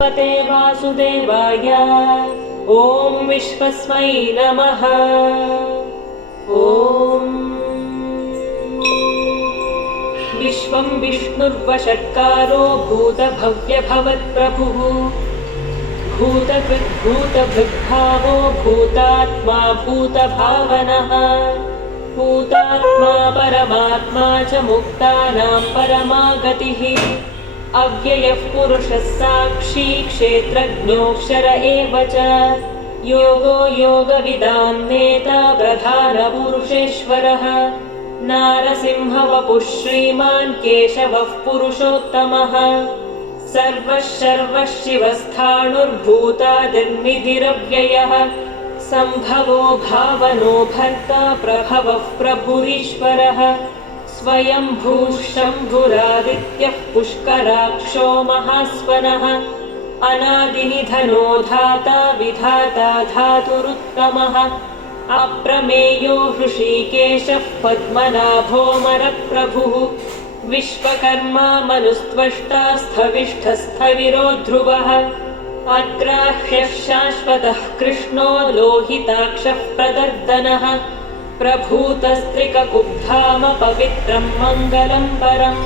भगवते वासुदेवाय ॐ विश्वस्मै नमः। ॐ विश्वं विष्णुर्वषट्कारो भूतभव्यभवत्प्रभुः भूतभृद्भावो भूतात्मा भूतभावनः भूतात्मा परमात्मा च मुक्तानां परमा गतिः अव्ययः पुरुषः साक्षी क्षेत्रज्ञोऽक्षर एव च योगो योगविदां नेता प्रधानपुरुषेश्वरः नारसिंहवपुः श्रीमान् केशवः पुरुषोत्तमः सर्वः शर्वः शिवस्थाणुर्भूतादिर्निधिरव्ययः सम्भवो भावनो भर्ता प्रभवः प्रभुरीश्वरः स्वयंभूः शम्भुरादित्यः पुष्कराक्षो महास्वनः अनादिनिधनो धाता विधाता धातुरुत्तमः अप्रमेयो हृषीकेशः पद्मनाभोऽमरप्रभुः विश्वकर्मा मनुस्त्वष्टा स्थविष्ठस्थविरो ध्रुवः अग्राह्यः शाश्वतः कृष्णो लोहिताक्षः प्रदर्दनः प्रभूतस्त्रिककुब्धाम पवित्रं मङ्गलं परम्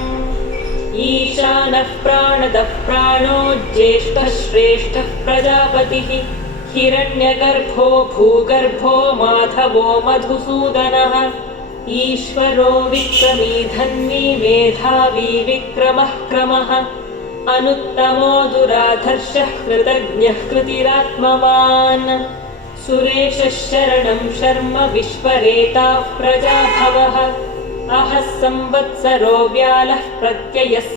ईशानः प्राणदः प्राणो ज्येष्ठः श्रेष्ठः प्रजापतिः हिरण्यगर्भो भूगर्भो माधवो मधुसूदनः ईश्वरो विक्रमी धन्वी मेधावी विक्रमः क्रमः अनुत्तमो दुराधर्षः कृतज्ञः कृतिरात्मवान् सुरेशः शरणं शर्म विश्वरेताः प्रजाभवः अहः संवत्सरो व्यालः प्रत्ययः